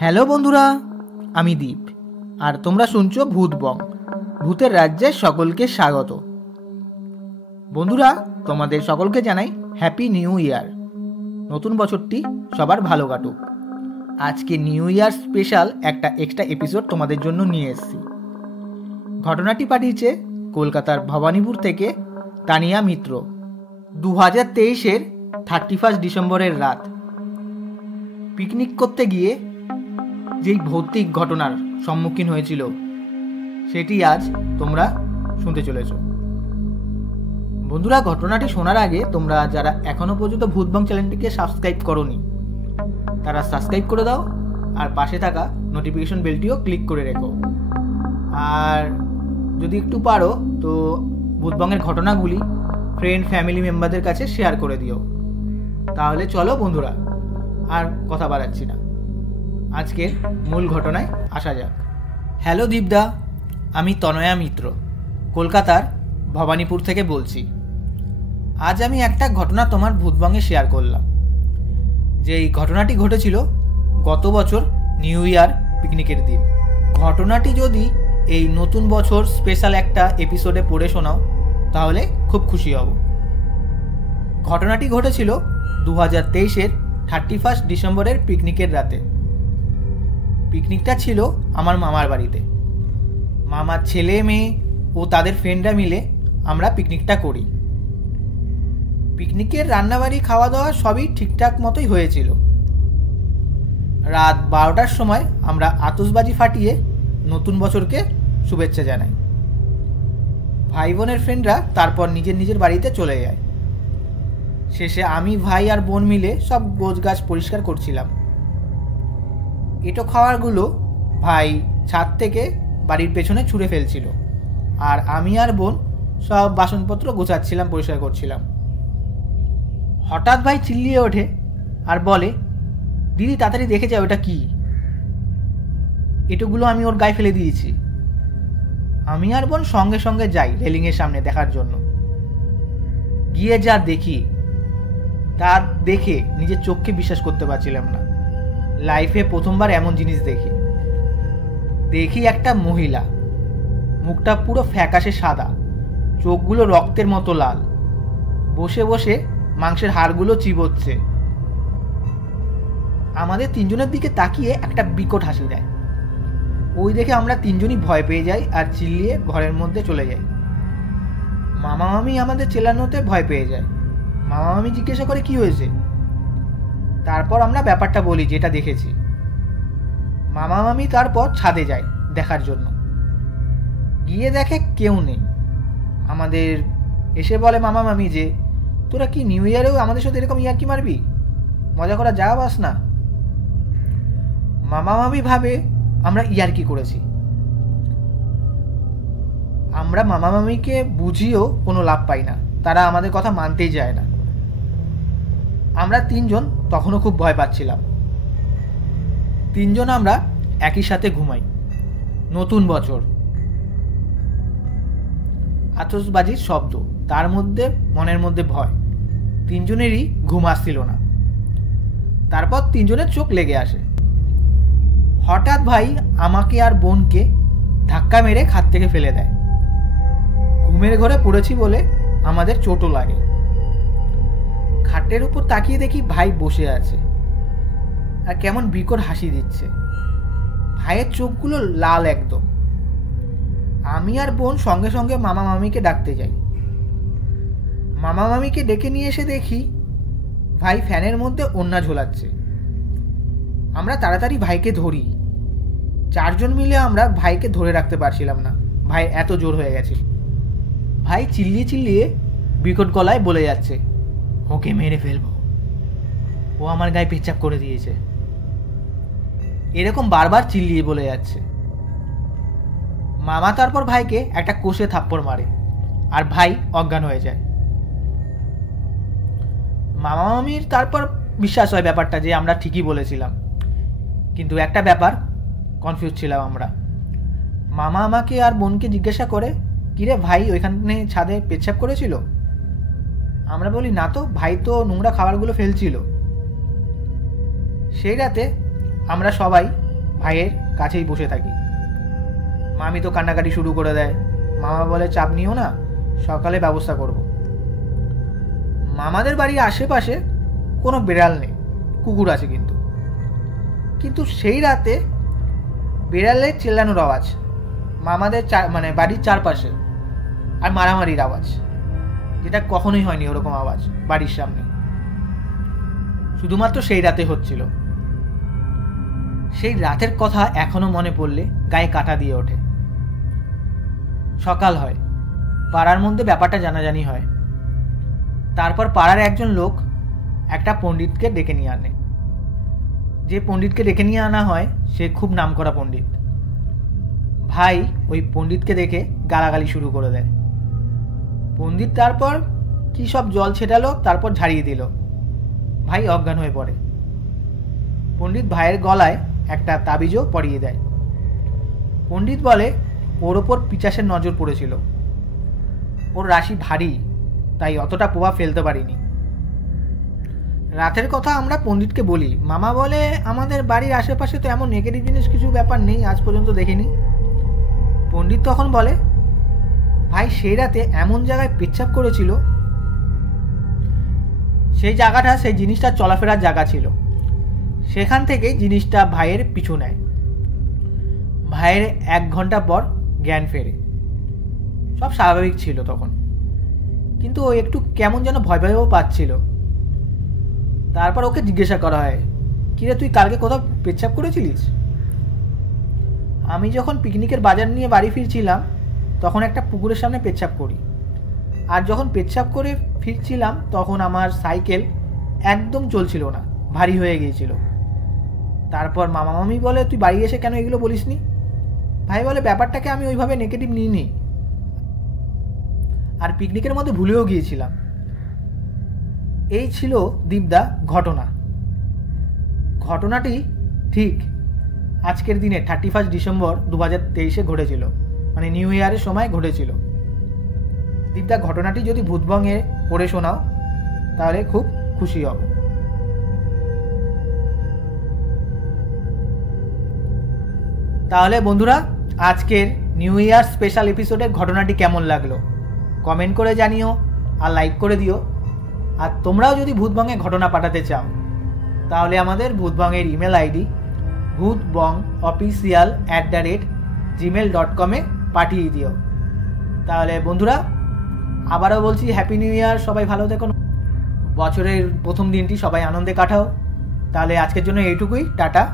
Hello বন্ধুরা, আমি দীপ আর তোমরা শুনছো ভূতবং, ভূতের রাজ্যে সকলকে স্বাগত। বন্ধুরা, তোমাদের সকলকে জানাই হ্যাপি নিউ ইয়ার। নতুন বছরটি সবার ভালো কাটুক। আজকে নিউ ইয়ার স্পেশাল একটা এক্সট্রা এপিসোড তোমাদের জন্য নিয়ে এসেছি। ঘটনাটি পাঠিয়েছে কলকাতার ভবানীপুর থেকে তানিয়া মিত্র। 2023-এর 31 ডিসেম্বরের রাত পিকনিক করতে গিয়ে যেই ভৌতিক ঘটনার সম্মুখীন হয়েছিল সেটি আজ তোমরা শুনতে চলেছ। বন্ধুরা, ঘটনাটি শোনার আগে তোমরা যারা এখনো পর্যন্ত ভূতবং চ্যানেলটিকে সাবস্ক্রাইব করোনি তারা সাবস্ক্রাইব করে দাও আর পাশে থাকা নোটিফিকেশন বেলটিও ক্লিক করে রেখো। আর যদি একটু পারো তো ভূতবংয়ের ঘটনাগুলি ফ্রেন্ড ফ্যামিলি মেম্বারদের কাছে শেয়ার করে দিও। তাহলে চলো বন্ধুরা, আর কথা বাড়াচ্ছি না, আজকের মূল ঘটনায় আসা যাক। হ্যালো দীপদা, আমি তনয়া মিত্র, কলকাতার ভবানীপুর থেকে বলছি। আজ আমি একটা ঘটনা তোমার ভূতবংয়ে শেয়ার করলাম। যে এই ঘটনাটি ঘটেছিল গত বছর নিউ ইয়ার পিকনিকের দিন। ঘটনাটি যদি এই নতুন বছর স্পেশাল একটা এপিসোডে পড়ে শোনাও তাহলে খুব খুশি হব। ঘটনাটি ঘটেছিল 2023-এর 31 ডিসেম্বরের পিকনিকের রাতে। পিকনিকটা ছিল আমার মামার বাড়িতে। মামার ছেলে মেয়ে ও তাদের ফ্রেন্ডরা মিলে আমরা পিকনিকটা করি। পিকনিকের রান্নাবাড়ি খাওয়া দাওয়া সবই ঠিকঠাক মতোই হয়েছিল। রাত 12টার সময় আমরা আতশবাজি ফাটিয়ে নতুন বছরকে শুভেচ্ছা জানাই। ভাই বোনের ফ্রেন্ডরা তারপর নিজের নিজের বাড়িতে চলে যায়। শেষে আমি, ভাই আর বোন মিলে সব গোছগাছ পরিষ্কার করছিলাম। এঁটো খাওয়ারগুলো ভাই ছাদ থেকে বাড়ির পেছনে ছুঁড়ে ফেলছিল আর আমি আর বোন সব বাসনপত্র গোছাচ্ছিলাম, পরিষ্কার করছিলাম। হঠাৎ ভাই চিল্লিয়ে ওঠে আর বলে, দিদি তাড়াতাড়ি দেখে যাও, ওটা কি? এঁটোগুলো আমি ওর গায়ে ফেলে দিয়েছি। আমি আর বোন সঙ্গে সঙ্গে যাই রেলিংয়ের সামনে দেখার জন্য। গিয়ে যা দেখি তা দেখে নিজের চোখকে বিশ্বাস করতে পারছিলাম না। লাইফে প্রথমবার এমন জিনিস দেখি একটা মহিলা, মুখটা পুরো ফ্যাকাশে সাদা, চোখগুলো রক্তের মতো লাল, বসে বসে মাংসের হাড়গুলো চিবোচ্ছে। আমাদের তিনজনের দিকে তাকিয়ে একটা বিকট হাসি দেয়। ওই দেখে আমরা তিনজনই ভয় পেয়ে যাই আর চিল্লিয়ে ঘরের মধ্যে চলে যাই। মামা মামি আমাদের চেল্লানোতে ভয় পেয়ে যায়। মামা মামি জিজ্ঞাসা করে কি হয়েছে। তারপর আমরা ব্যাপারটা বলি যেটা দেখেছি। মামা মামি তারপর ছাদে যায় দেখার জন্য। গিয়ে দেখে কেউ নেই। আমাদের এসে বলে মামা মামি যে, তোরা কি নিউ ইয়ারেও আমাদের সাথে এরকম ইয়ার্কি মারবি? মজা করা যা বাস না। মামা মামি ভাবে আমরা ইয়ার্কি করেছি। আমরা মামা মামিকে বুঝিয়েও কোনো লাভ পাই না, তারা আমাদের কথা মানতেই যায় না। আমরা তিনজন তখনও খুব ভয় পাচ্ছিলাম। তিনজন আমরা একই সাথে ঘুমাই। নতুন বছর, আতশবাজির শব্দ, তার মধ্যে মনের মধ্যে ভয়। তিনজনেরই ঘুম আসছিল না। তারপর তিনজনের চোখ লেগে আসে। হঠাৎ ভাই আমাকে আর বোনকে ধাক্কা মেরে খাট থেকে ফেলে দেয়। ঘুমের ঘরে পড়েছি বলে আমাদের চোটও লাগে। খাটের উপর তাকিয়ে দেখি ভাই বসে আছে আর কেমন বিকট হাসি দিচ্ছে। ভাইয়ের চোখগুলো লাল একদম। আমি আর বোন সঙ্গে সঙ্গে মামা মামিকে ডাকতে যাই। মামা মামিকে ডেকে নিয়ে এসে দেখি ভাই ফ্যানের মধ্যে ওড়না ঝোলাচ্ছে। আমরা তাড়াতাড়ি ভাইকে ধরি। চারজন মিলে আমরা ভাইকে ধরে রাখতে পারছিলাম না, ভাই এত জোর হয়ে গেছে। ভাই চিল্লিয়ে চিল্লিয়ে বিকট গলায় বলে যাচ্ছে, ওকে মেরে ফেলবো, ও আমার গায়ে পেচ্ছাপ করে দিয়েছে। এরকম বারবার চিল্লিয়ে বলে যাচ্ছে। মামা তারপর ভাইকে একটা কষে থাপ্পড় মারে আর ভাই অজ্ঞান হয়ে যায়। মামা মামির তারপর বিশ্বাস হয় ব্যাপারটা যে আমরা ঠিকই বলেছিলাম, কিন্তু একটা ব্যাপার কনফিউজ ছিলাম আমরা। মামা আমাকে আর বোনকে জিজ্ঞাসা করে, কিরে ভাই ওইখানে ছাদে পেচ্ছাপ করেছিল? আমরা বলি না তো, ভাই তো নোংরা খাবারগুলো ফেলছিল। সেই রাতে আমরা সবাই ভাইয়ের কাছেই বসে থাকি। মামি তো কান্নাকাটি শুরু করে দেয়। মামা বলে চাপ নিও না, সকালে ব্যবস্থা করব। মামাদের বাড়ির আশেপাশে কোনো বিড়াল নেই, কুকুর আছে কিন্তু সেই রাতে বিড়ালের চেল্লানোর আওয়াজ মামাদের বাড়ির চারপাশে, আর মারামারির আওয়াজ, যেটা কখনোই হয়নি ওরকম আওয়াজ বাড়ির সামনে, শুধুমাত্র সেই রাতে হচ্ছিল। সেই রাতের কথা এখনো মনে পড়লে গায়ে কাঁটা দিয়ে ওঠে। সকাল হয়, পাড়ার মধ্যে ব্যাপারটা জানাজানি হয়। তারপর পাড়ার একজন লোক একটা পণ্ডিতকে ডেকে নিয়ে আনে। যে পণ্ডিতকে ডেকে নিয়ে আনা হয় সে খুব নামকরা পণ্ডিত। ভাই ওই পণ্ডিতকে দেখে গালাগালি শুরু করে দেয়। পণ্ডিত তারপর কী সব জল ছেটালো, তারপর ঝাড়িয়ে দিল। ভাই অজ্ঞান হয়ে পড়ে। পণ্ডিত ভাইয়ের গলায় একটা তাবিজও পরিয়ে দেয়। পণ্ডিত বলে ওর ওপর পিশাচের নজর পড়েছিল, ওর রাশি ভারী, তাই অতটা প্রভাব ফেলতে পারিনি। রাতের কথা আমরা পণ্ডিতকে বলি। মামা বলে আমাদের বাড়ির আশেপাশে তো এমন নেগেটিভ জিনিস কিছু ব্যাপার নেই, আজ পর্যন্ত দেখিনি। পণ্ডিত তখন বলে ভাই সেই রাতে এমন জায়গায় পেচ্ছাপ করেছিল, সেই জায়গাটা সেই জিনিসটা চলাফেরার জায়গা ছিল। সেখান থেকেই জিনিসটা ভাইয়ের পিছু নেয়। ভাইয়ের 1 ঘন্টা পর জ্ঞান ফেরে। সব স্বাভাবিক ছিল তখন, কিন্তু ও একটু কেমন যেন ভয় ভয়ও পাচ্ছিল। তারপর ওকে জিজ্ঞাসা করা হয়, কিরে তুই কালকে কোথাও পেচ্ছাপ করেছিলিস? আমি যখন পিকনিকের বাজার নিয়ে বাড়ি ফিরছিলাম তখন একটা পুকুরের সামনে পেচ্ছাপ করি। আর যখন পেচ্ছাপ করে ফিরছিলাম তখন আমার সাইকেল একদম চলছিল না, ভারী হয়ে গিয়েছিল। তারপর মামা মামি বলে তুই বাড়ি এসে কেন এগুলো বলিসনি? ভাই বলে ব্যাপারটাকে আমি ওইভাবে নেগেটিভ নিইনি, আর পিকনিকের মধ্যে ভুলেও গিয়েছিলাম। এই ছিল দীপদা ঘটনাটি ঠিক আজকের দিনে 31 ডিসেম্বর 2023 ঘটেছিল, মানে নিউ ইয়ারের সময় ঘটেছিল। দীপদা ঘটনাটি যদি ভূতবঙ্গে পড়ে শোনাও তাহলে খুব খুশি হব। তাহলে বন্ধুরা, আজকের নিউ ইয়ার স্পেশাল এপিসোডের ঘটনাটি কেমন লাগলো কমেন্ট করে জানিও, আর লাইক করে দিও। আর তোমরাও যদি ভূতবঙ্গে ঘটনা পাঠাতে চাও তাহলে আমাদের ভূতবঙ্গের ইমেল আইডি bhutbongofficial@gmail.com পাঠিয়ে দিও। তাহলে বন্ধুরা, আবারও বলছি হ্যাপি নিউ ইয়ার, সবাই ভালো থেকো, বছরের প্রথম দিনটি সবাই আনন্দে কাটাও। তাহলে আজকের জন্য এইটুকুই, টাটা।